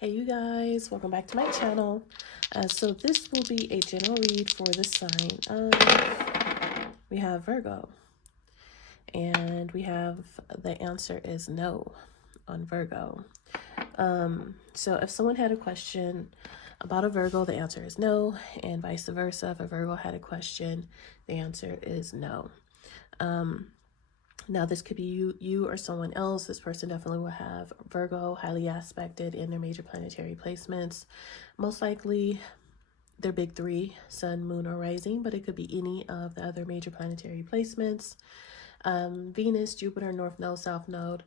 Hey you guys, welcome back to my channel. So this will be a general read for the sign of, we have Virgo, and we have the answer is no on Virgo. So if someone had a question about a Virgo, the answer is no, and vice versa. If a Virgo had a question, the answer is no. Now, this could be you or someone else. This person definitely will have Virgo highly aspected in their major planetary placements. Most likely their big three, sun, moon, or rising, but it could be any of the other major planetary placements. Venus, Jupiter, North Node, South Node,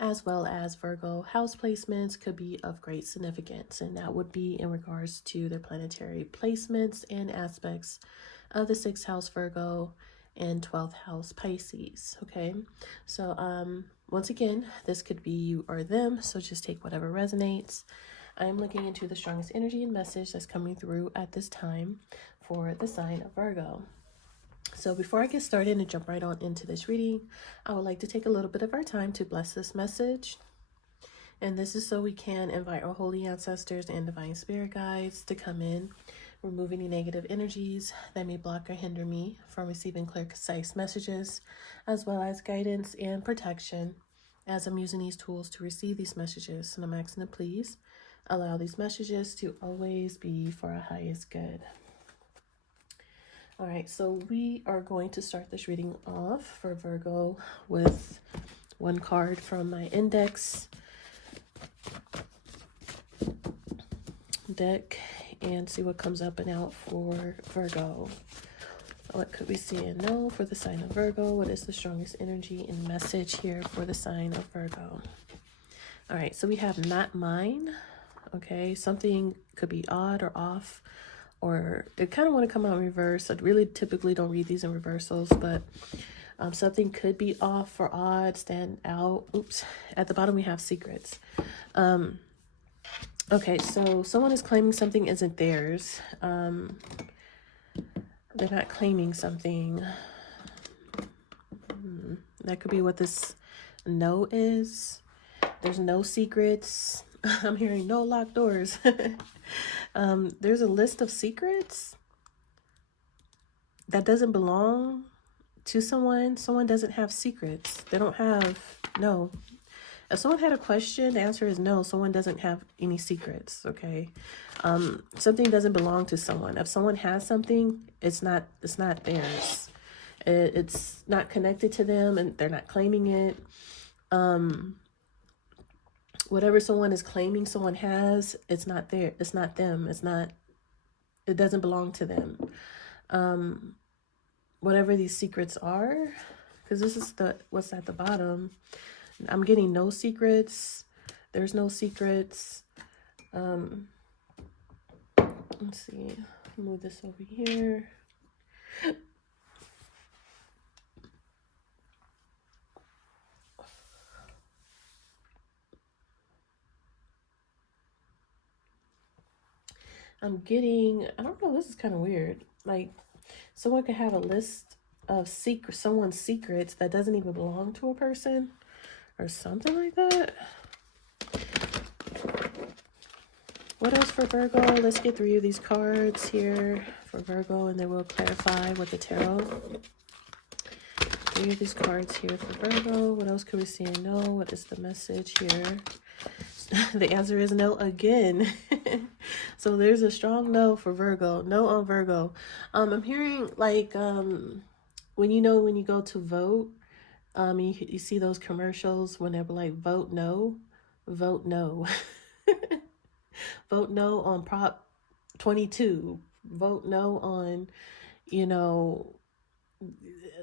as well as Virgo house placements could be of great significance. And that would be in regards to their planetary placements and aspects of the 6th house Virgo and 12th house Pisces. Okay, so once again, this could be you or them, so just take whatever resonates. I'm looking into the strongest energy and message that's coming through at this time for the sign of Virgo. So before I get started and jump right on into this reading, I would like to take a little bit of our time to bless this message. And this is so we can invite our holy ancestors and divine spirit guides to come in, remove any negative energies that may block or hinder me from receiving clear, concise messages, as well as guidance and protection as I'm using these tools to receive these messages. And I'm asking to please allow these messages to always be for our highest good. All right, so we are going to start this reading off for Virgo with one card from my index deck and see what comes up and out for Virgo. What could we see and know for the sign of Virgo? What is the strongest energy and message here for the sign of Virgo? All right, so we have not mine. Okay, something could be odd or off, or it kind of want to come out in reverse. I really typically don't read these in reversals, but something could be off or odd, stand out. Oops, at the bottom we have secrets. Okay, so someone is claiming something isn't theirs. They're not claiming something. That could be what this no is. There's no secrets. I'm hearing no locked doors. There's a list of secrets that doesn't belong to someone. Someone doesn't have secrets. They don't have, no. If someone had a question, the answer is no. Someone doesn't have any secrets, okay? Something doesn't belong to someone. If someone has something, it's not theirs. It's not connected to them, and they're not claiming it. Whatever someone is claiming someone has, it's not there. It's not them. It doesn't belong to them. Whatever these secrets are, because this is what's at the bottom. I'm getting no secrets. There's no secrets. Let's see. Move this over here. I'm getting, I don't know, this is kind of weird. Like, someone could have a list of someone's secrets that doesn't even belong to a person or something like that. What else for Virgo? Let's get 3 of these cards here for Virgo, and then we'll clarify with the tarot. 3 of these cards here for Virgo. What else could we see and know? What is the message here? The answer is no again. So there's a strong no for Virgo. No on Virgo. I'm hearing like when you go to vote, you see those commercials when they're like vote no. Vote no on Prop 22. Vote no on,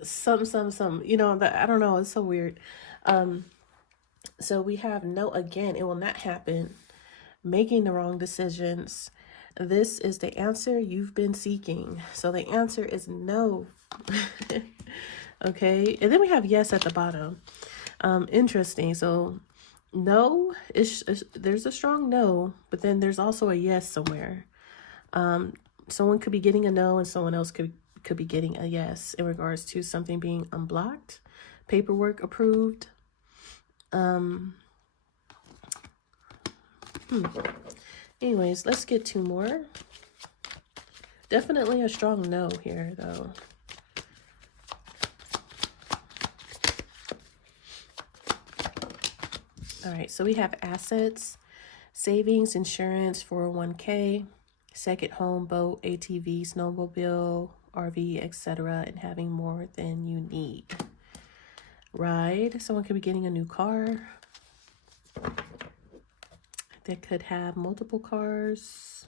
some, I don't know, it's so weird. So we have no again. It will not happen. Making the wrong decisions. This is the answer you've been seeking. So the answer is no. Okay, and then we have yes at the bottom. Interesting. So no, there's a strong no, but then there's also a yes somewhere. Someone could be getting a no and someone else could be getting a yes in regards to something being unblocked, paperwork approved. Anyways, let's get 2 more. Definitely a strong no here, though. All right, so we have assets, savings, insurance, 401k, second home, boat, ATV, snowmobile, RV, etc., and having more than you need. Ride, someone could be getting a new car. They could have multiple cars.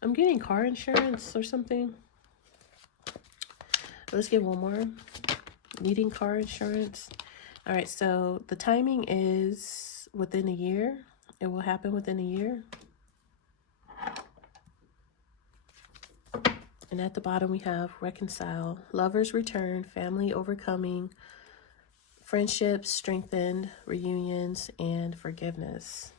I'm getting car insurance or something. Let's get one more. Needing car insurance. All right, so the timing is within a year. It will happen within a year. And at the bottom we have reconcile, lovers return, family overcoming, friendships strengthened, reunions, and forgiveness.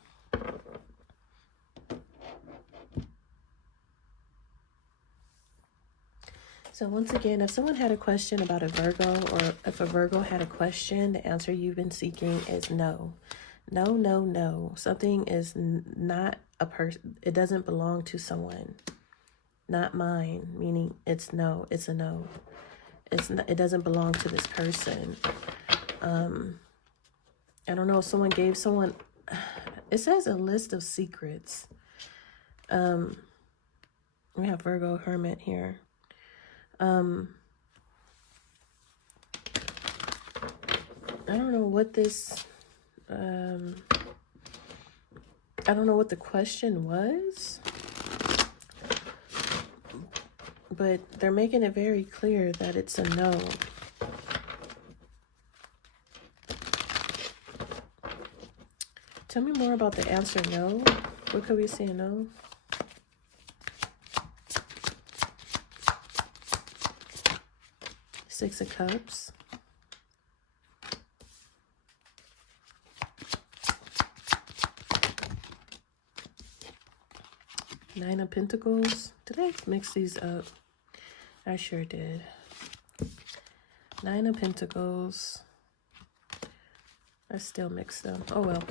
So once again, if someone had a question about a Virgo, or if a Virgo had a question, the answer you've been seeking is no. No, no, no. Something is not a person. It doesn't belong to someone. Not mine, meaning it's no. It's a no. It's not, it doesn't belong to this person. I don't know if someone gave someone, it says a list of secrets. We have Virgo Hermit here. I don't know what this, I don't know what the question was, but they're making it very clear that it's a no. Tell me more about the answer no. What could we say no? Six of Cups. Nine of Pentacles. Did I mix these up? I sure did. Nine of Pentacles. I still mixed them. Oh well,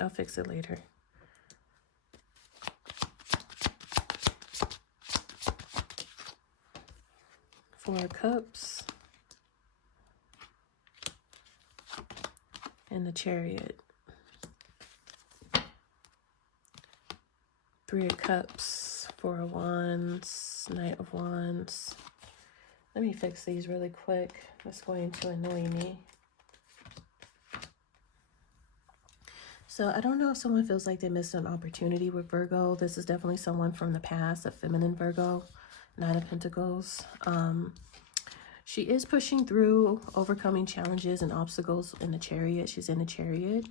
I'll fix it later. Four of Cups. And the Chariot. Three of Cups, Four of Wands, Knight of Wands. Let me fix these really quick. That's going to annoy me. So I don't know if someone feels like they missed an opportunity with Virgo. This is definitely someone from the past, a feminine Virgo. Nine of Pentacles. She is pushing through, overcoming challenges and obstacles in the Chariot. She's in a Chariot.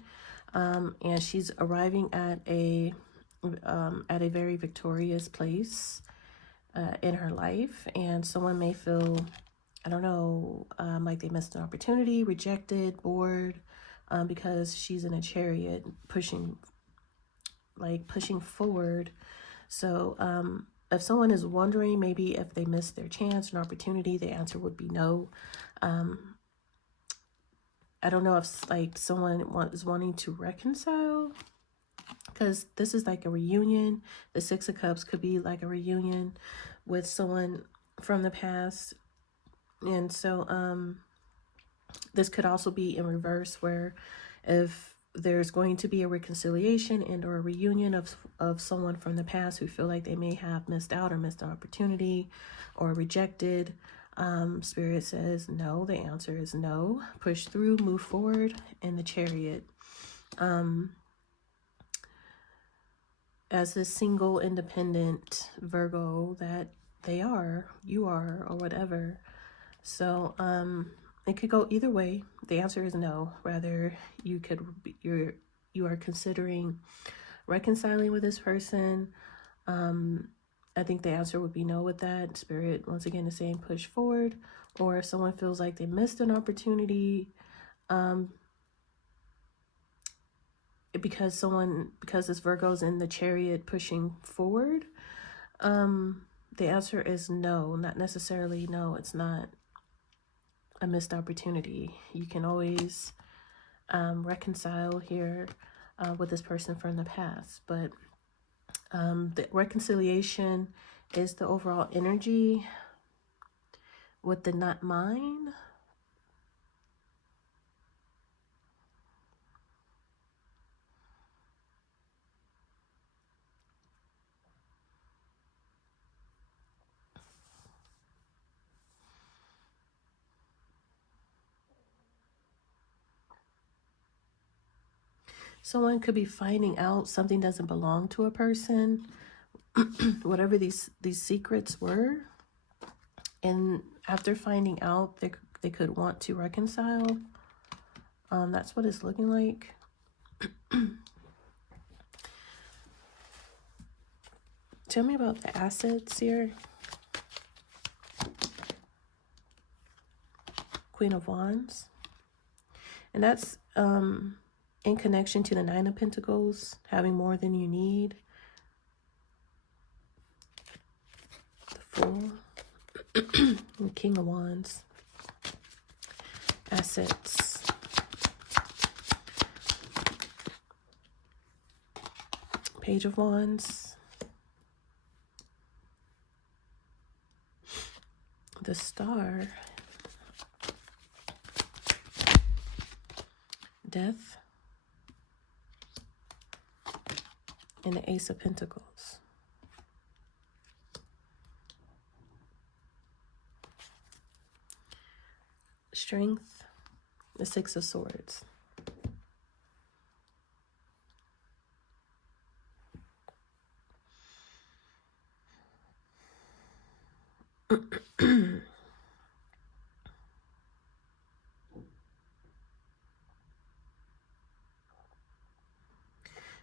And she's arriving at a very victorious place in her life. And someone may feel, I don't know, like they missed an opportunity, rejected, bored, because she's in a Chariot pushing forward. So if someone is wondering maybe if they missed their chance, an opportunity, the answer would be no. I don't know if like someone is wanting to reconcile, because this is like a reunion. The Six of Cups could be like a reunion with someone from the past. And so this could also be in reverse, where if there's going to be a reconciliation and or a reunion of someone from the past who feel like they may have missed out or missed an opportunity or rejected, Spirit says no. The answer is no. Push through, move forward in the Chariot. As this single, independent Virgo that they are, you are, or whatever. So it could go either way. The answer is no. Rather, you are considering reconciling with this person. I think the answer would be no with that. Spirit, once again, is saying push forward. Or if someone feels like they missed an opportunity, because this Virgo's in the Chariot pushing forward, The answer is no, not necessarily no. It's not a missed opportunity. You can always reconcile here with this person from the past. But the reconciliation is the overall energy with the not mine. Someone could be finding out something doesn't belong to a person, whatever these secrets were. And after finding out, they could want to reconcile. That's what it's looking like. Tell me about the assets here. Queen of Wands. And that's in connection to the Nine of Pentacles, having more than you need. The Fool. And King of Wands. Assets. Page of Wands. The Star. Death. And the Ace of Pentacles. Strength. The Six of Swords.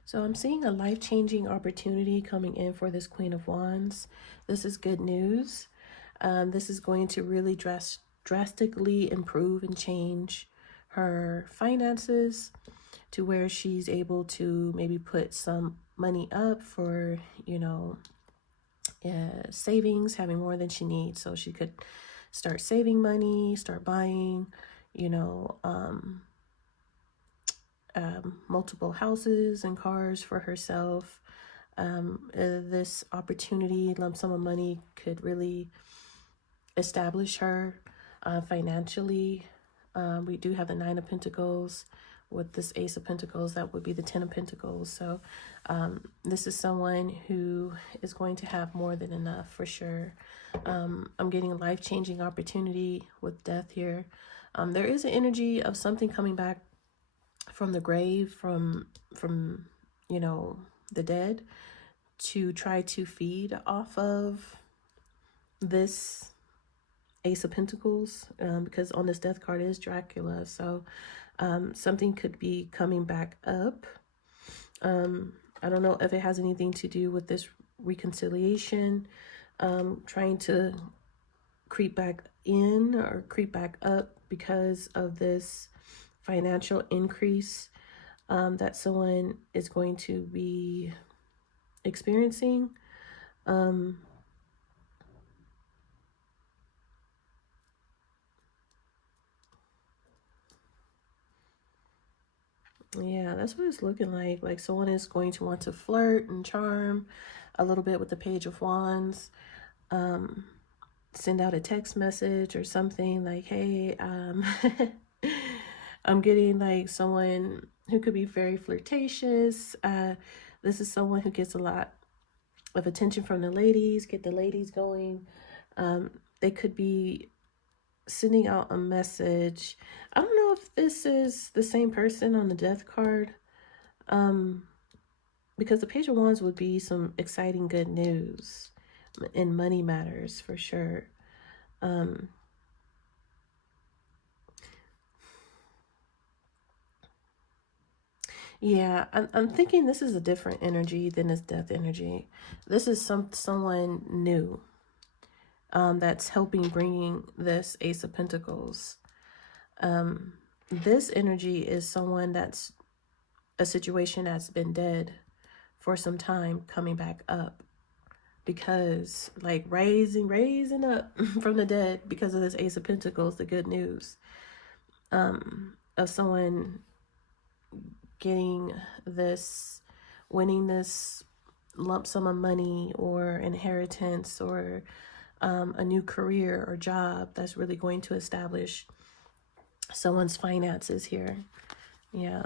So I'm seeing a life-changing opportunity coming in for this Queen of Wands. This is good news. This is going to really drastically improve and change her finances to where she's able to maybe put some money up for, you know, savings, having more than she needs. So she could start saving money, start buying, you know, multiple houses and cars for herself. This opportunity, lump sum of money, could really establish her financially. We do have the Nine of Pentacles with this Ace of Pentacles. That would be the Ten of Pentacles. So this is someone who is going to have more than enough for sure. I'm getting a life-changing opportunity with Death here. There is an energy of something coming back from the grave, from you know, the dead, to try to feed off of this Ace of Pentacles, because on this Death card is Dracula. So something could be coming back up. I don't know if it has anything to do with this reconciliation, trying to creep back in or creep back up because of this financial increase that someone is going to be experiencing. Yeah, that's what it's looking like. Like someone is going to want to flirt and charm a little bit with the Page of Wands. Send out a text message or something like, hey, I'm getting like someone who could be very flirtatious. This is someone who gets a lot of attention from the ladies, get the ladies going. They could be sending out a message. I don't know if this is the same person on the Death card, because the Page of Wands would be some exciting good news in money matters for sure. Yeah, I'm thinking this is a different energy than this Death energy. This is someone new that's helping bringing this Ace of Pentacles. This energy is someone that's a situation that's been dead for some time coming back up. because like raising up from the dead because of this Ace of Pentacles, the good news of someone getting this, winning this lump sum of money or inheritance or a new career or job that's really going to establish someone's finances here. Yeah.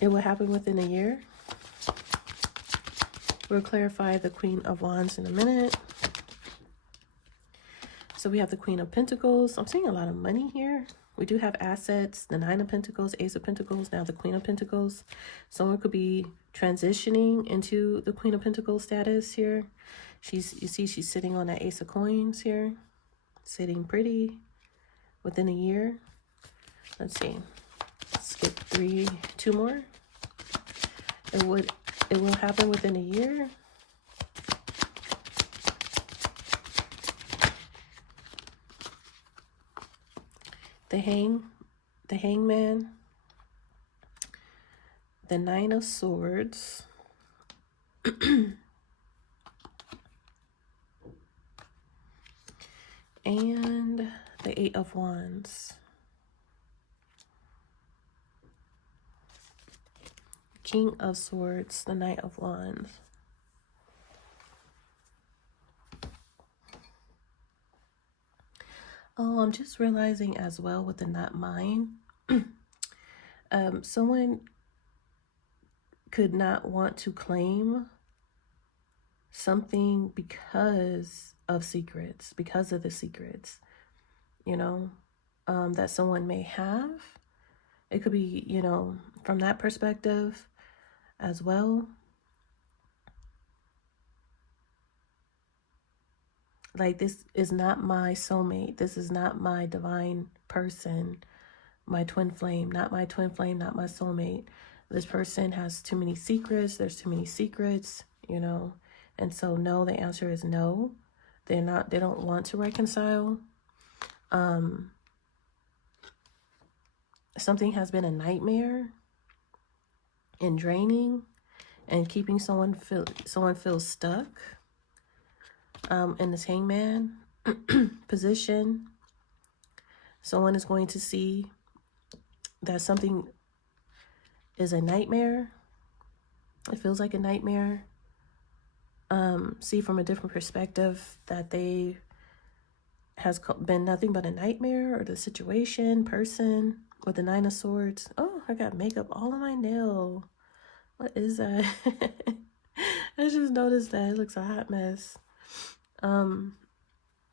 It will happen within a year. We'll clarify the Queen of Wands in a minute. So we have the Queen of Pentacles. I'm seeing a lot of money here. We do have assets, the Nine of Pentacles, Ace of Pentacles, now the Queen of Pentacles. Someone could be transitioning into the Queen of Pentacles status here. You see she's sitting on that Ace of Coins here, sitting pretty within a year. Let's see. Skip two more. It will happen within a year. The Hangman, the Nine of Swords, and the Eight of Wands. King of Swords, the Knight of Wands. Oh, I'm just realizing as well with the not mine, someone could not want to claim something because of secrets, because of the secrets, you know, that someone may have. It could be, you know, from that perspective as well. Like, this is not my soulmate. This is not my divine person, my twin flame, not my twin flame, not my soulmate. This person has too many secrets. There's too many secrets, you know. And so no, the answer is no. They don't want to reconcile. Something has been a nightmare and draining and keeping someone feel stuck in this Hangman position. Someone is going to see that something is a nightmare. It feels like a nightmare. See from a different perspective that they has been nothing but a nightmare, or the situation, person with the Nine of Swords. Oh, I got makeup all on my nail. What is that? I just noticed that. It looks a hot mess.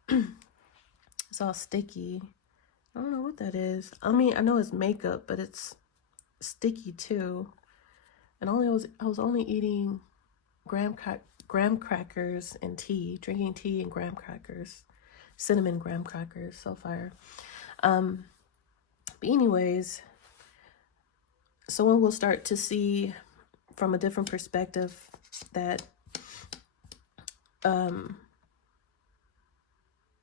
It's all sticky. I don't know what that is. I mean, I know it's makeup, but it's sticky too. And I was only eating graham crackers and tea, drinking tea and graham crackers, cinnamon graham crackers, so fire. But anyways, someone will start to see from a different perspective that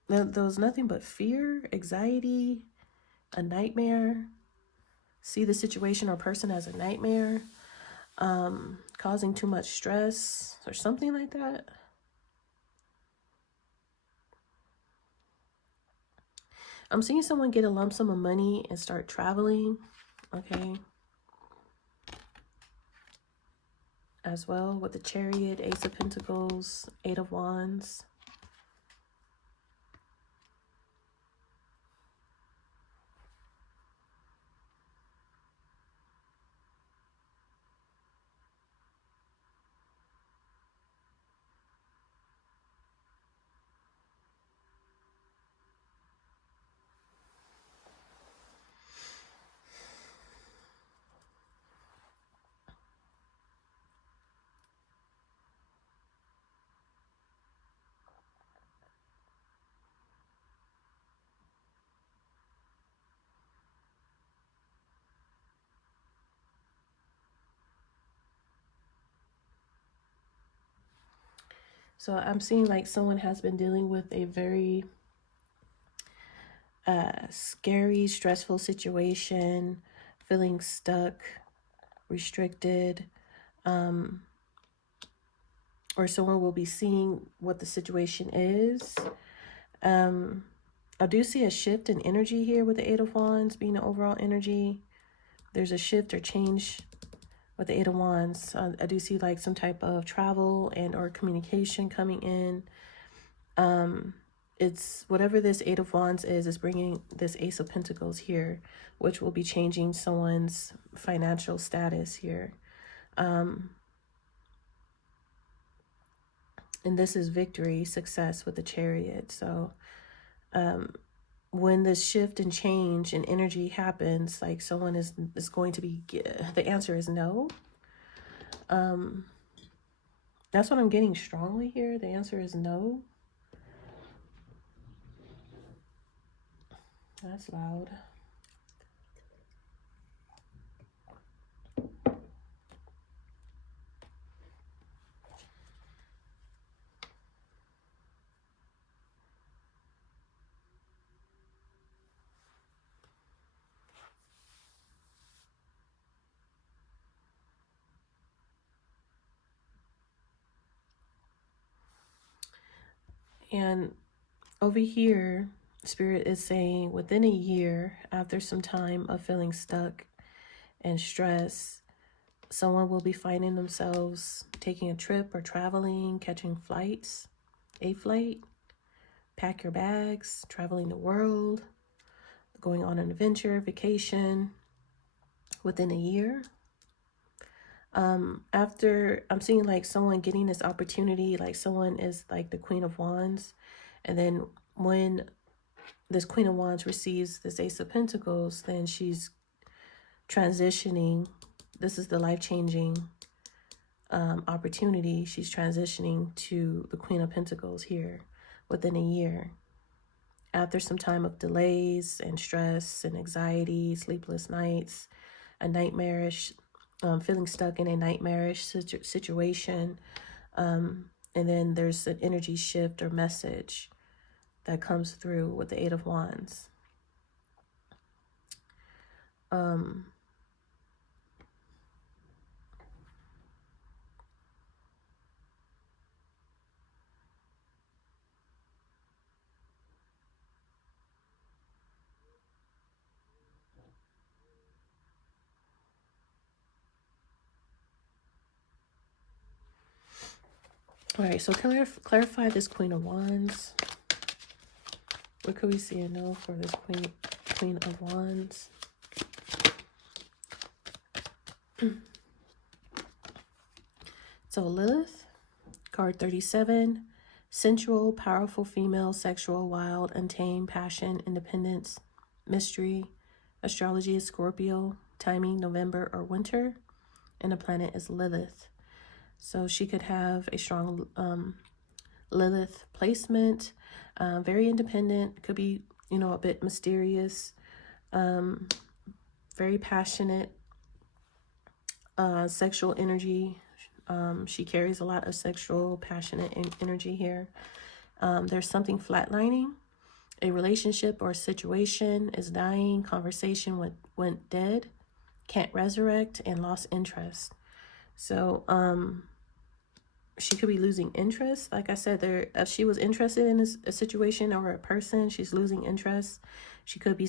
there was nothing but fear, anxiety, a nightmare. See the situation or person as a nightmare, causing too much stress or something like that. I'm seeing someone get a lump sum of money and start traveling, okay? As well with the Chariot, Ace of Pentacles, Eight of Wands. So I'm seeing like someone has been dealing with a very scary, stressful situation, feeling stuck, restricted, or someone will be seeing what the situation is. I do see a shift in energy here with the Eight of Wands being the overall energy. There's a shift or change with the Eight of Wands. I do see like some type of travel and or communication coming in. It's whatever this Eight of Wands is bringing this Ace of Pentacles here, which will be changing someone's financial status here. And this is victory, success with the Chariot. So when this shift and change and energy happens, like someone is going to be, the answer is no. That's what I'm getting strongly here. The answer is no. That's loud. And over here, Spirit is saying within a year, after some time of feeling stuck and stress, someone will be finding themselves taking a trip or traveling, catching flights, a flight, pack your bags, traveling the world, going on an adventure, vacation within a year. After I'm seeing like someone getting this opportunity, like someone is like the Queen of Wands. And then when this Queen of Wands receives this Ace of Pentacles, then she's transitioning. This is the life-changing opportunity. She's transitioning to the Queen of Pentacles here within a year. After some time of delays and stress and anxiety, sleepless nights, a nightmarish, feeling stuck in a nightmarish situation. And then there's an energy shift or message that comes through with the Eight of Wands. All right, so clarify this Queen of Wands. What could we see and know for this Queen of Wands? So Lilith, card 37, sensual, powerful female, sexual, wild, untamed, passion, independence, mystery. Astrology is Scorpio, timing November or winter, and the planet is Lilith. So she could have a strong Lilith placement, very independent, could be, you know, a bit mysterious, very passionate, sexual energy. She carries a lot of sexual, passionate energy here. There's something flatlining. A relationship or situation is dying. Conversation went dead. Can't resurrect and lost interest. So, she could be losing interest. Like I said, if she was interested in a situation or a person, she's losing interest. She could be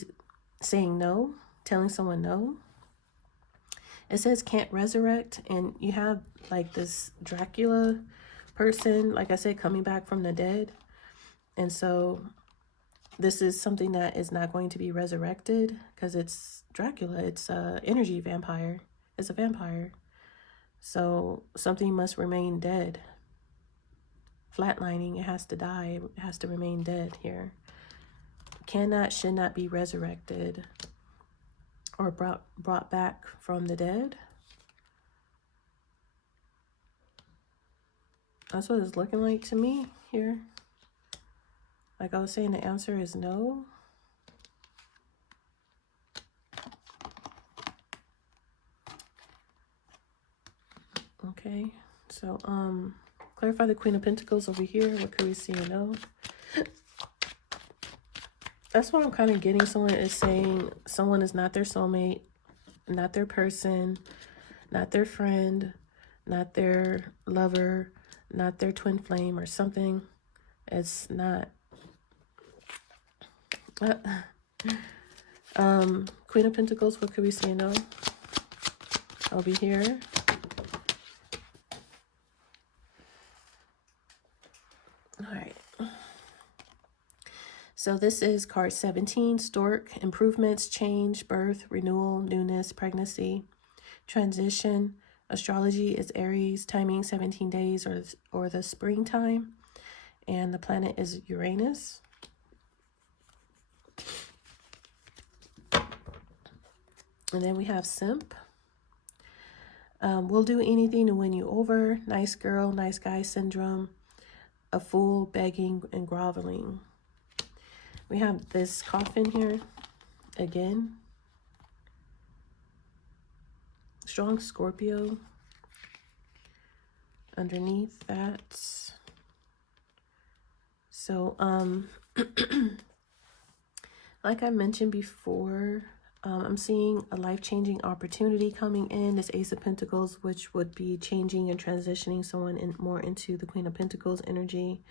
saying no, telling someone no. It says can't resurrect, and you have like this Dracula person, like I said, coming back from the dead. And so this is something that is not going to be resurrected because it's Dracula. It's a energy vampire. It's a vampire. So something must remain dead. Flatlining, it has to die. It has to remain dead here. Cannot, should not be resurrected or brought back from the dead. That's what it's looking like to me here. Like I was saying, the answer is no. Okay, so clarify the Queen of Pentacles over here. What could we see or know? That's what I'm kind of getting. Someone is saying someone is not their soulmate, not their person, not their friend, not their lover, not their twin flame or something. It's not. Queen of Pentacles, what could we see? No, I'll be here. All right. So this is card 17, Stork, improvements, change, birth, renewal, newness, pregnancy, transition. Astrology is Aries, timing 17 days or the springtime. And the planet is Uranus. And then we have Simp. We'll do anything to win you over. Nice girl, nice guy syndrome. A fool, begging, and groveling. We have this coffin here again. Strong Scorpio underneath that. So, like I mentioned before, I'm seeing a life-changing opportunity coming in. This Ace of Pentacles, which would be changing and transitioning someone more into the Queen of Pentacles energy.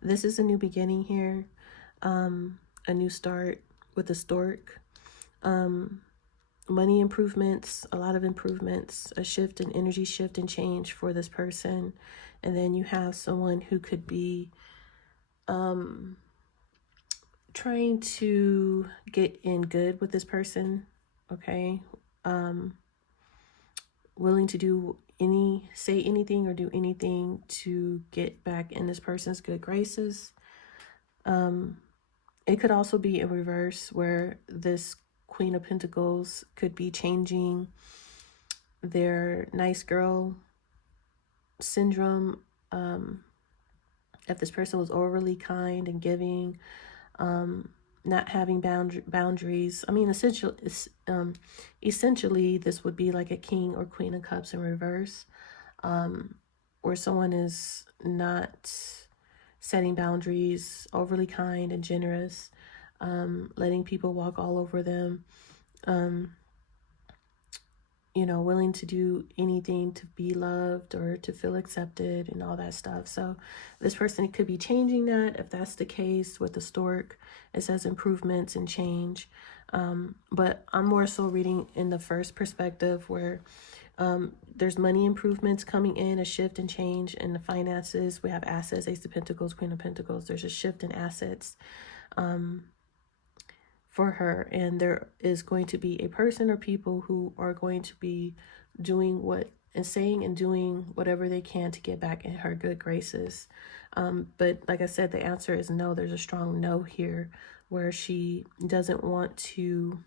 This is a new beginning here. A new start with the Stork. Money improvements, a lot of improvements, a shift in energy, shift and change for this person. And then you have someone who could be trying to get in good with this person, okay? Willing to do say anything or do anything to get back in this person's good graces. It could also be a reverse where this Queen of Pentacles could be changing their nice girl syndrome. If this person was overly kind and giving, not having boundaries. I mean, essentially, this would be like a King or Queen of Cups in reverse, where someone is not setting boundaries, overly kind and generous, letting people walk all over them, you know, willing to do anything to be loved or to feel accepted and all that stuff. So this person could be changing that. If that's the case with the Stork, it says improvements and change. But I'm more so reading in the first perspective where there's money improvements coming in, a shift and change in the finances. We have assets, Ace of Pentacles, Queen of Pentacles. There's a shift in assets for her, and there is going to be a person or people who are going to be doing saying and doing whatever they can to get back in her good graces. But like I said, the answer is no. There's a strong no here, where she doesn't want to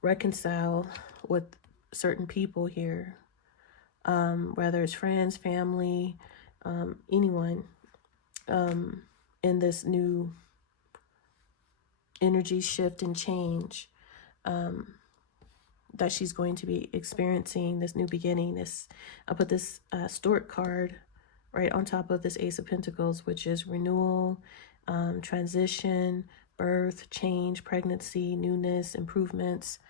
reconcile with certain people here, whether it's friends, family, anyone, in this new energy shift and change that she's going to be experiencing, this new beginning. I put this Stork card right on top of this Ace of Pentacles, which is renewal, transition, birth, change, pregnancy, newness, improvements.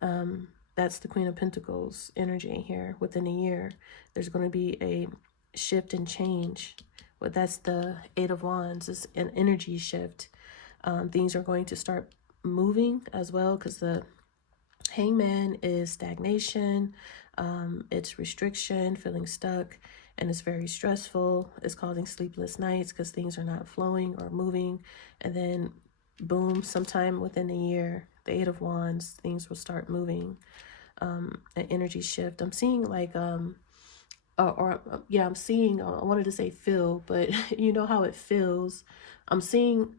That's the Queen of Pentacles energy here. Within a year, there's going to be a shift and change. But that's the Eight of Wands. It's an energy shift. Things are going to start moving as well, because the Hangman is stagnation, it's restriction, feeling stuck, and it's very stressful. It's causing sleepless nights because things are not flowing or moving. And then boom, sometime within the year, the Eight of Wands, things will start moving. An energy shift. I'm seeing like I'm seeing, I wanted to say feel, but you know how it feels. I'm seeing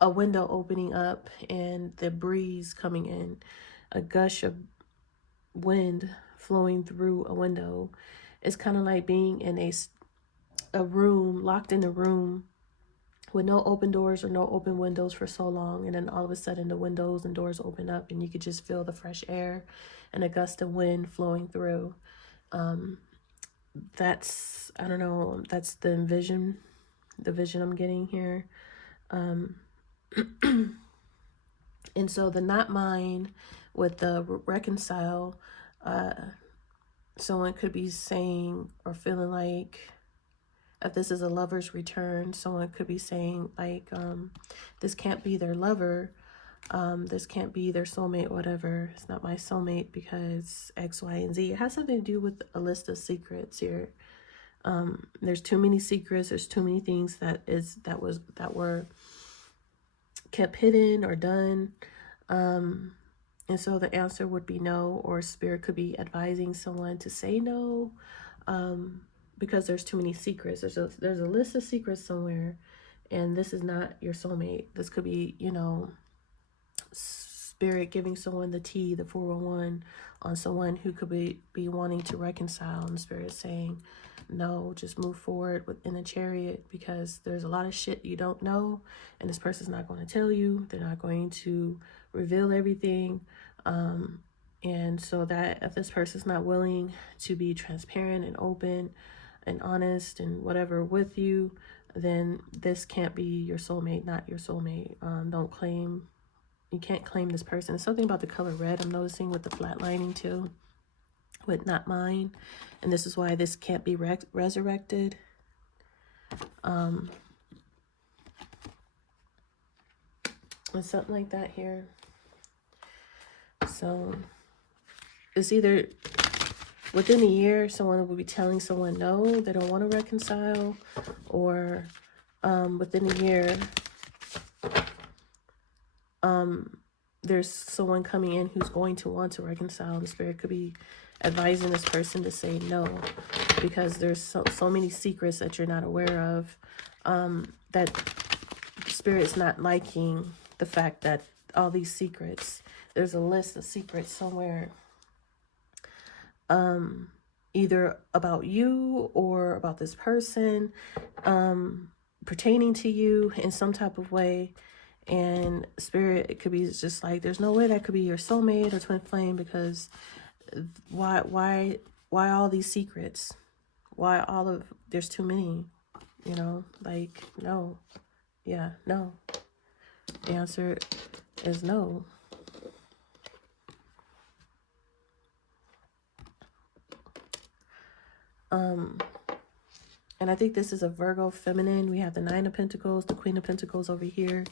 a window opening up and the breeze coming in, a gush of wind flowing through a window. It's kind of like being in a room, locked in a room with no open doors or no open windows for so long, and then all of a sudden the windows and doors open up and you could just feel the fresh air and a gust of wind flowing through. That's, I don't know, that's the vision I'm getting here. And so the not mine with the reconcile someone could be saying or feeling like, if this is a lover's return, someone could be saying like, this can't be their lover. This can't be their soulmate, whatever. It's not my soulmate because X, Y, and Z. It has something to do with a list of secrets here. There's too many secrets. There's too many things that were kept hidden or done. And so the answer would be no, or spirit could be advising someone to say no, because there's too many secrets. There's a list of secrets somewhere, and this is not your soulmate. This could be, you know, spirit giving someone the tea, the 411 on someone who could be wanting to reconcile, and spirit saying no, just move forward within the Chariot, because there's a lot of shit you don't know, and this person's not going to tell you. They're not going to reveal everything. And so that if this person's not willing to be transparent and open and honest and whatever with you, then this can't be your soulmate, not your soulmate. You can't claim this person. It's something about the color red I'm noticing with the flat lining too, with not mine. And this is why this can't be resurrected. And something like that here. So it's either within a year, someone will be telling someone no, they don't want to reconcile, or within a year, there's someone coming in who's going to want to reconcile. The spirit could be advising this person to say no, because there's so many secrets that you're not aware of, that spirit's not liking the fact that all these secrets, there's a list of secrets somewhere, either about you or about this person, pertaining to you in some type of way. And spirit, it could be just like, there's no way that could be your soulmate or twin flame, because why all these secrets? There's too many, you know, like, no. Yeah, no. The answer is no. And I think this is a Virgo feminine. We have the 9 of Pentacles, the Queen of Pentacles over here.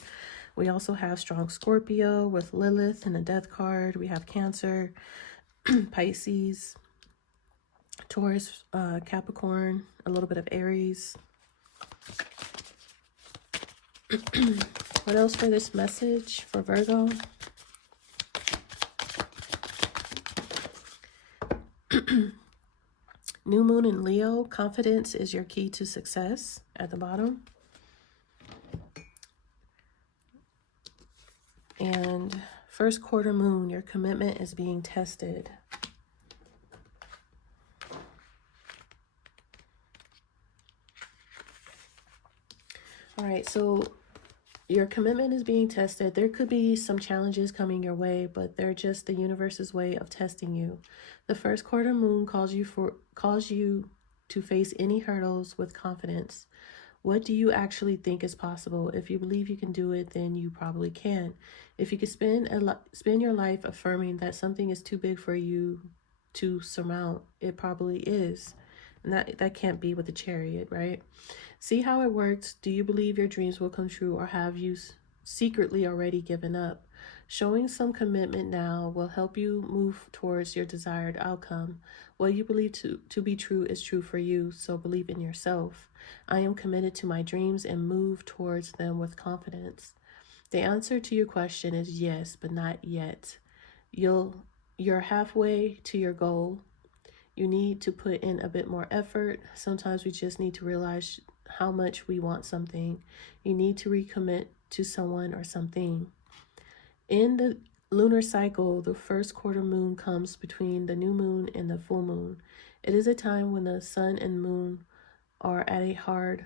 We also have strong Scorpio with Lilith and the Death card. We have Cancer, Pisces, Taurus, Capricorn, a little bit of Aries. What else for this message for Virgo? New Moon in Leo, confidence is your key to success at the bottom. And first quarter moon, your commitment is being tested. All right, so your commitment is being tested. There could be some challenges coming your way, but they're just the universe's way of testing you. The first quarter moon calls you to face any hurdles with confidence. What do you actually think is possible? If you believe you can do it, then you probably can. If you could spend your life affirming that something is too big for you to surmount, it probably is. And that can't be with the Chariot, right? See how it works. Do you believe your dreams will come true, or have you secretly already given up? Showing some commitment now will help you move towards your desired outcome. What you believe to be true is true for you, so believe in yourself. I am committed to my dreams and move towards them with confidence. The answer to your question is yes, but not yet. You're halfway to your goal. You need to put in a bit more effort. Sometimes we just need to realize how much we want something. You need to recommit to someone or something. In the lunar cycle, the first quarter moon comes between the new moon and the full moon. It is a time when the sun and moon are at a hard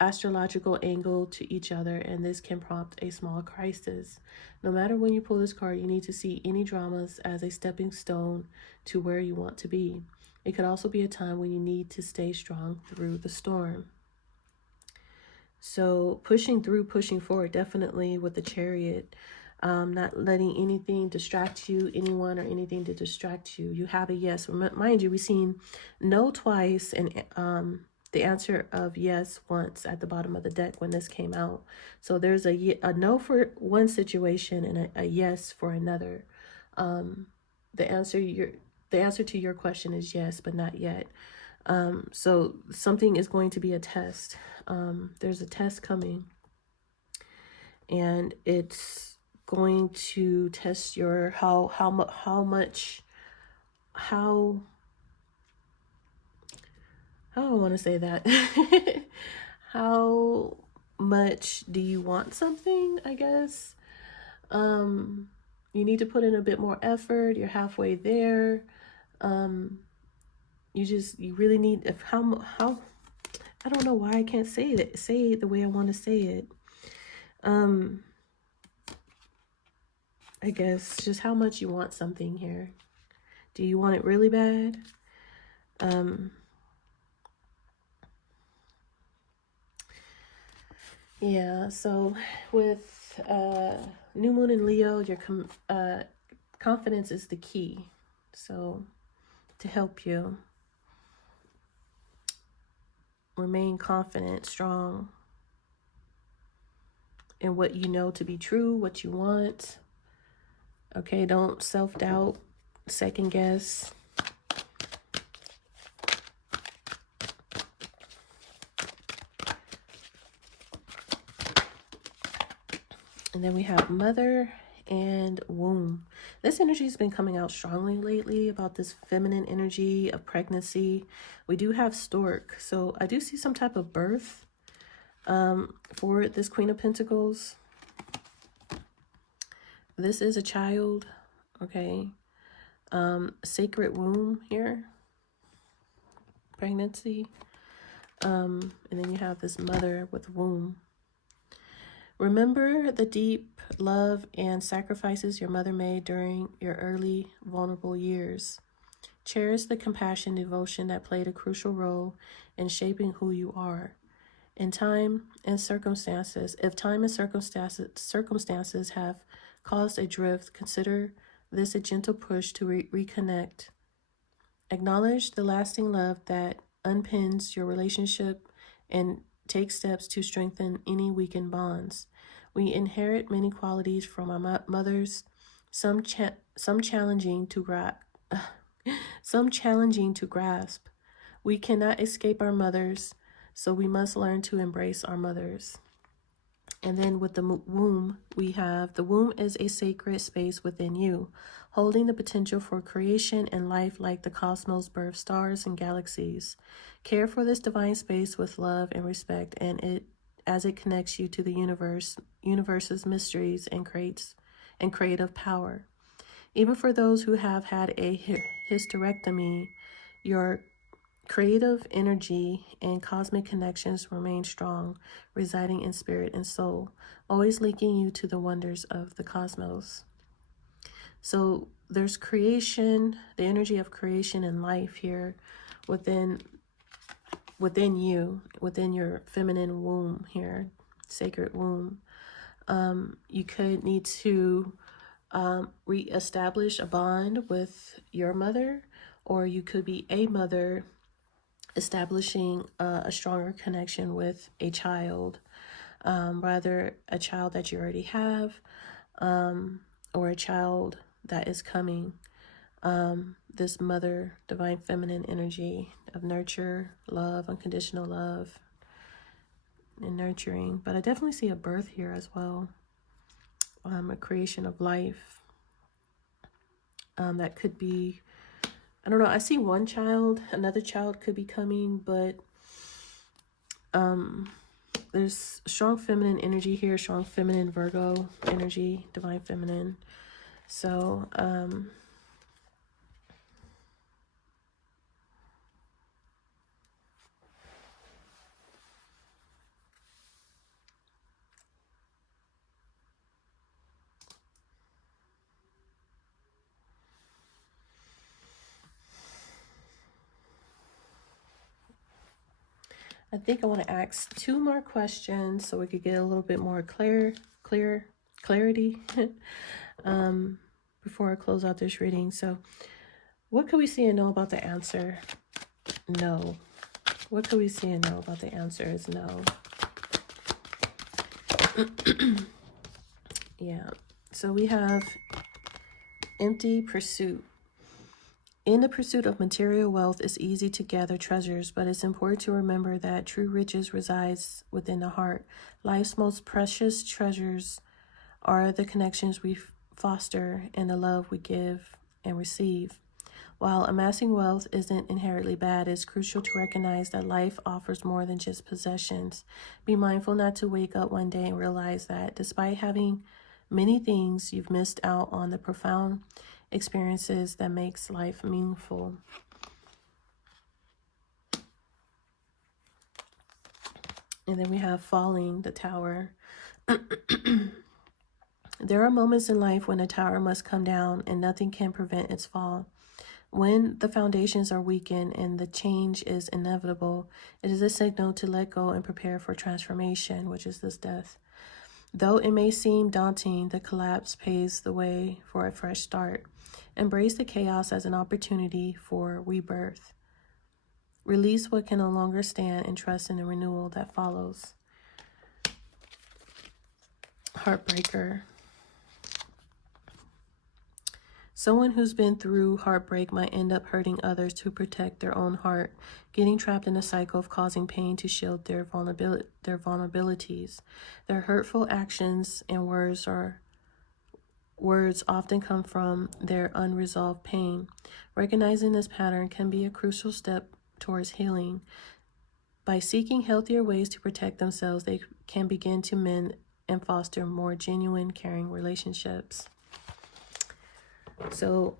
astrological angle to each other, and this can prompt a small crisis. No matter when you pull this card, you need to see any dramas as a stepping stone to where you want to be. It could also be a time when you need to stay strong through the storm. So pushing forward, definitely with the Chariot. Not letting anything distract you, anyone or anything to distract you. You have a yes. Mind you, we've seen no twice and the answer of yes once at the bottom of the deck when this came out. So there's a no for one situation and a yes for another. The answer to your question is yes, but not yet. So something is going to be a test. There's a test coming, and it's going to test your how I don't want to say that. How much do you want something, I guess? You need to put in a bit more effort. You're halfway there. You really need how I don't know why I can't say it the way I want to say it. I guess just how much you want something here. Do you want it really bad? Yeah, so with new moon in Leo, your confidence is the key. So to help you remain confident, strong in what you know to be true, what you want. Okay, don't self-doubt, second guess. And then we have mother and womb. This energy has been coming out strongly lately about this feminine energy of pregnancy. We do have stork. So I do see some type of birth for this Queen of Pentacles. This is a child, okay? Sacred womb here. Pregnancy. And then you have this mother with womb. Remember the deep love and sacrifices your mother made during your early vulnerable years. Cherish the compassion and devotion that played a crucial role in shaping who you are. In time and circumstances, if time and circumstances have caused a drift, consider this a gentle push to reconnect. Acknowledge the lasting love that unpins your relationship and take steps to strengthen any weakened bonds. We inherit many qualities from our mothers, some challenging to grasp. We cannot escape our mothers, so we must learn to embrace our mothers. And then with the womb, we have the womb is a sacred space within you, holding the potential for creation and life like the cosmos birth stars and galaxies. Care for this divine space with love and respect, and as it connects you to the universe's mysteries and creative power. Even for those who have had a hysterectomy, your creative energy and cosmic connections remain strong, residing in spirit and soul, always linking you to the wonders of the cosmos. So there's creation, the energy of creation and life here within you, within your feminine womb here, sacred womb. You could need to reestablish a bond with your mother, or you could be a mother establishing a stronger connection with a child, rather a child that you already have, or a child that is coming. This mother, divine feminine energy of nurture, love, unconditional love, and nurturing. But I definitely see a birth here as well, a creation of life. That could be, I don't know, I see one child, another child could be coming, but there's strong feminine energy here, strong feminine Virgo energy, divine feminine. So, I think I want to ask 2 more questions so we could get a little bit more clear clarity before I close out this reading. So what could we see and know about the answer? No. What could we see and know about the answer is no. Yeah. So we have empty pursuit. In the pursuit of material wealth, it's easy to gather treasures, but it's important to remember that true riches resides within the heart. Life's most precious treasures are the connections we foster and the love we give and receive. While amassing wealth isn't inherently bad, it's crucial to recognize that life offers more than just possessions. Be mindful not to wake up one day and realize that despite having many things, you've missed out on the profound experiences that makes life meaningful. And then we have falling, the tower. There are moments in life when a tower must come down and nothing can prevent its fall. When the foundations are weakened and the change is inevitable, it is a signal to let go and prepare for transformation, which is this death. Though it may seem daunting, the collapse paves the way for a fresh start. Embrace the chaos as an opportunity for rebirth. Release what can no longer stand and trust in the renewal that follows. Heartbreaker. Someone who's been through heartbreak might end up hurting others to protect their own heart, getting trapped in a cycle of causing pain to shield their vulnerabilities. Their hurtful actions and words often come from their unresolved pain. Recognizing this pattern can be a crucial step towards healing. By seeking healthier ways to protect themselves, they can begin to mend and foster more genuine, caring relationships. So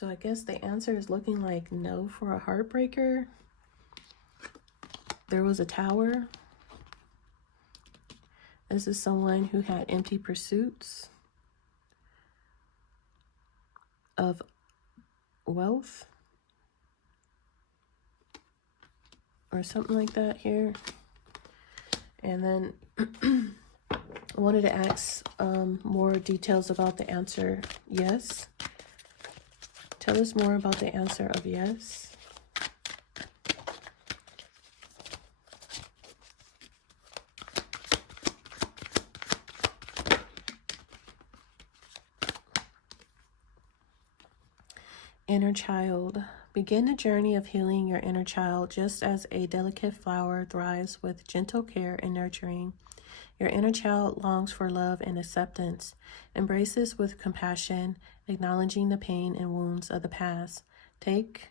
So I guess the answer is looking like no for a heartbreaker. There was a tower. This is someone who had empty pursuits of wealth or something like that here. And then I wanted to ask more details about the answer yes. Tell us more about the answer of yes. Inner child. Begin the journey of healing your inner child just as a delicate flower thrives with gentle care and nurturing. Your inner child longs for love and acceptance. Embrace this with compassion, acknowledging the pain and wounds of the past. Take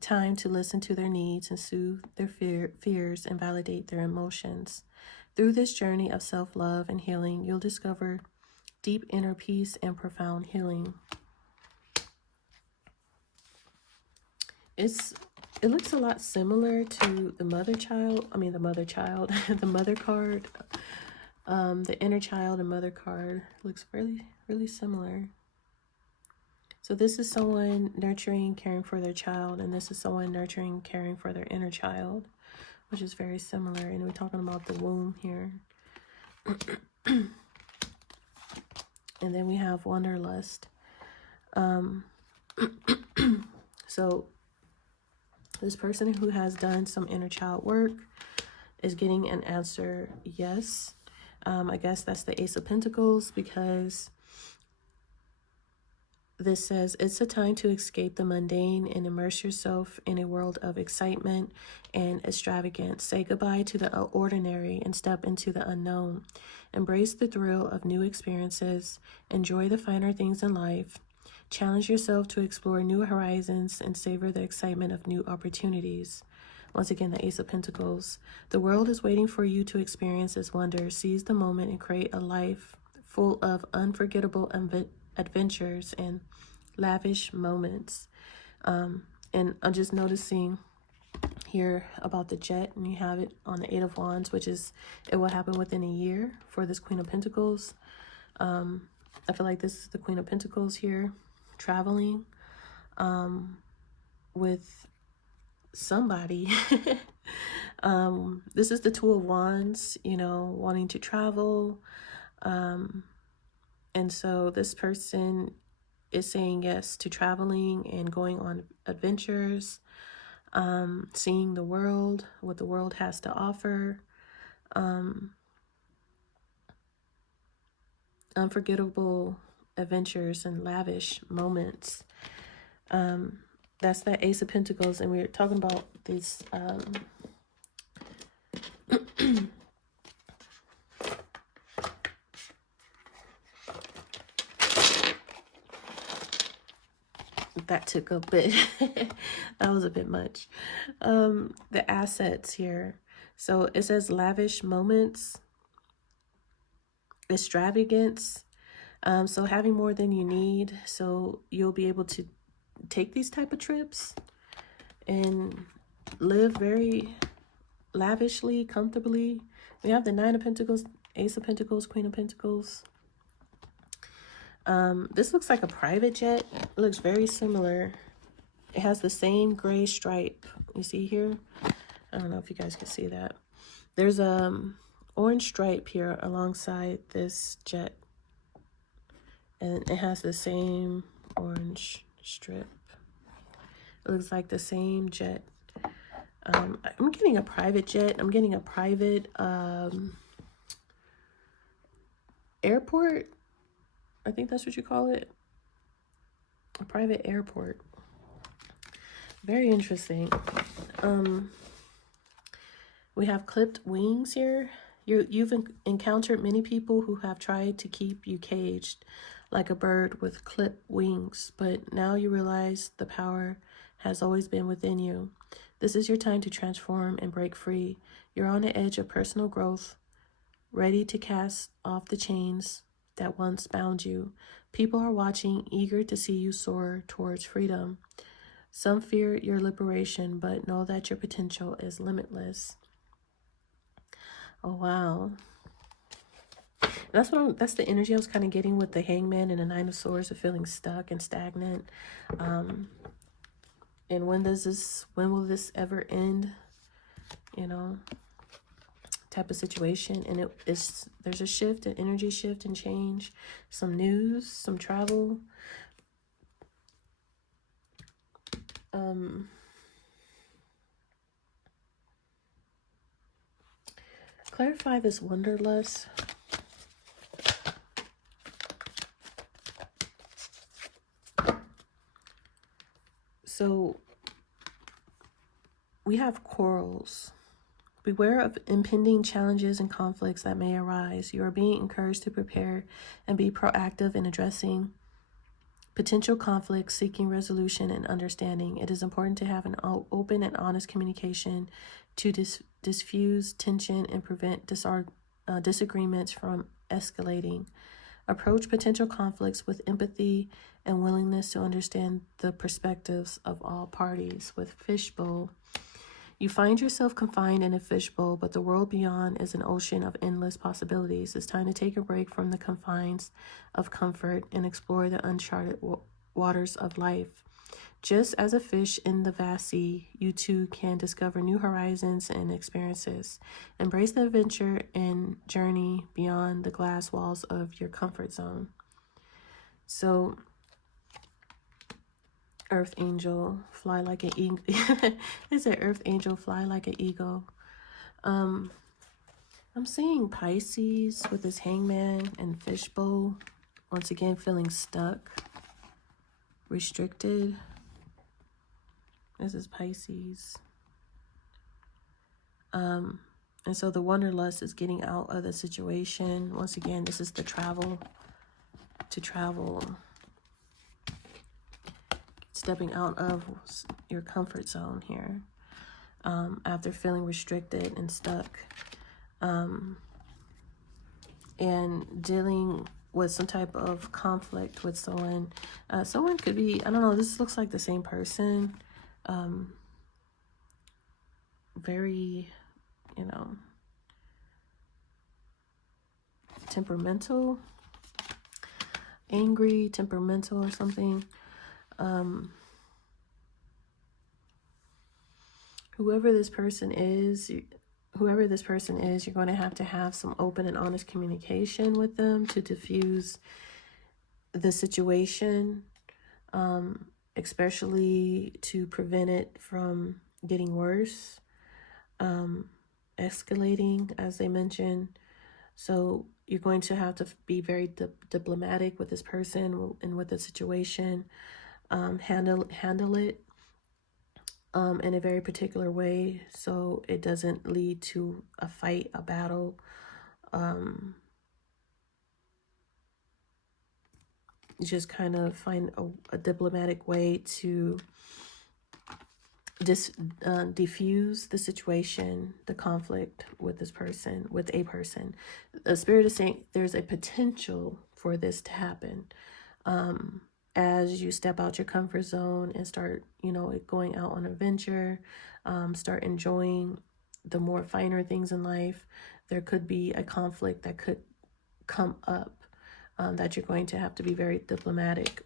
time to listen to their needs and soothe their fears and validate their emotions. Through this journey of self-love and healing, you'll discover deep inner peace and profound healing. It looks a lot similar to the mother card. The inner child and mother card looks really, really similar. So this is someone nurturing, caring for their child, and this is someone nurturing, caring for their inner child, which is very similar. And we're talking about the womb here. And then we have wanderlust. So this person who has done some inner child work is getting an answer yes. I guess that's the Ace of Pentacles, because this says it's a time to escape the mundane and immerse yourself in a world of excitement and extravagance. Say goodbye to the ordinary and step into the unknown. Embrace the thrill of new experiences. Enjoy the finer things in life. Challenge yourself to explore new horizons and savor the excitement of new opportunities. Once again, the Ace of Pentacles. The world is waiting for you to experience its wonders. Seize the moment and create a life full of unforgettable adventures and lavish moments. And I'm just noticing here about the Jet, and you have it on the Eight of Wands, which is it will happen within a year for this Queen of Pentacles. I feel like this is the Queen of Pentacles here, traveling with somebody. This is the Two of Wands, you know, wanting to travel. And so this person is saying yes to traveling and going on adventures, seeing the world, what the world has to offer, unforgettable adventures and lavish moments. That's that Ace of Pentacles, and we were talking about these that took a bit. That was a bit much. The assets here. So it says lavish moments, extravagance. So having more than you need, so you'll be able to take these type of trips and live very lavishly, comfortably. We have the Nine of Pentacles, Ace of Pentacles, Queen of Pentacles. This looks like a private jet. It looks very similar. It has the same gray stripe. You see here? I don't know if you guys can see that. There's orange stripe here alongside this jet. And it has the same orange strip. It looks like the same jet. I'm getting a private jet. I'm getting a private airport. I think that's what you call it. A private airport. Very interesting. We have clipped wings here. You've encountered many people who have tried to keep you caged like a bird with clipped wings, but now you realize the power has always been within you. This is your time to transform and break free. You're on the edge of personal growth, ready to cast off the chains that once bound you. People are watching, eager to see you soar towards freedom. Some fear your liberation, but know that your potential is limitless. Oh, wow. That's the energy I was kind of getting with the Hangman and the Nine of Swords, of feeling stuck and stagnant. And when will this ever end? You know, type of situation. And there's a shift, an energy shift and change, some news, some travel. Clarify this wanderlust. So we have quarrels. Beware of impending challenges and conflicts that may arise. You are being encouraged to prepare and be proactive in addressing potential conflicts, seeking resolution and understanding. It is important to have an open and honest communication to diffuse tension and prevent disagreements from escalating. Approach potential conflicts with empathy and willingness to understand the perspectives of all parties. With fishbowl, you find yourself confined in a fishbowl, but the world beyond is an ocean of endless possibilities. It's time to take a break from the confines of comfort and explore the uncharted waters of life. Just as a fish in the vast sea, you too can discover new horizons and experiences. Embrace the adventure and journey beyond the glass walls of your comfort zone. So, Earth Angel, fly like an eagle. It said Earth Angel, fly like an eagle. I'm seeing Pisces with his Hangman and Fishbowl. Once again, feeling stuck, restricted. This is Pisces. And so the wanderlust is getting out of the situation. Once again, this is the travel, to travel. Stepping out of your comfort zone here. after feeling restricted and stuck, and dealing with some type of conflict with someone. Someone could be, I don't know, this looks like the same person. Very, you know, temperamental, angry, temperamental or something. Whoever this person is, you're going to have some open and honest communication with them to diffuse the situation, especially to prevent it from getting worse, escalating, as they mentioned. So you're going to have to be very diplomatic with this person and with the situation, handle it in a very particular way, so it doesn't lead to a fight, a battle. Just kind of find a diplomatic way to diffuse the situation, the conflict with this person, with a person. The Spirit is saying there's a potential for this to happen. As you step out your comfort zone and start, going out on an adventure, start enjoying the more finer things in life, there could be a conflict that could come up, that you're going to have to be very diplomatic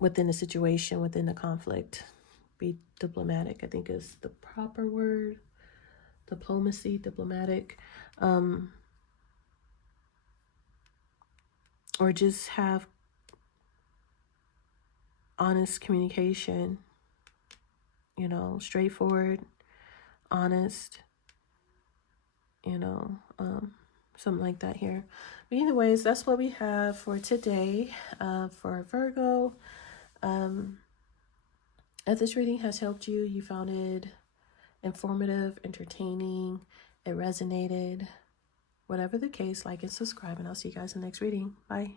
within the situation, within the conflict. Be diplomatic, I think, is the proper word. Diplomacy, diplomatic. Or just have honest communication, straightforward, honest, something like that here. But anyways, that's what we have for today, for Virgo. If this reading has helped you, you found it informative, entertaining, it resonated, whatever the case, like and subscribe, and I'll see you guys in the next reading. Bye.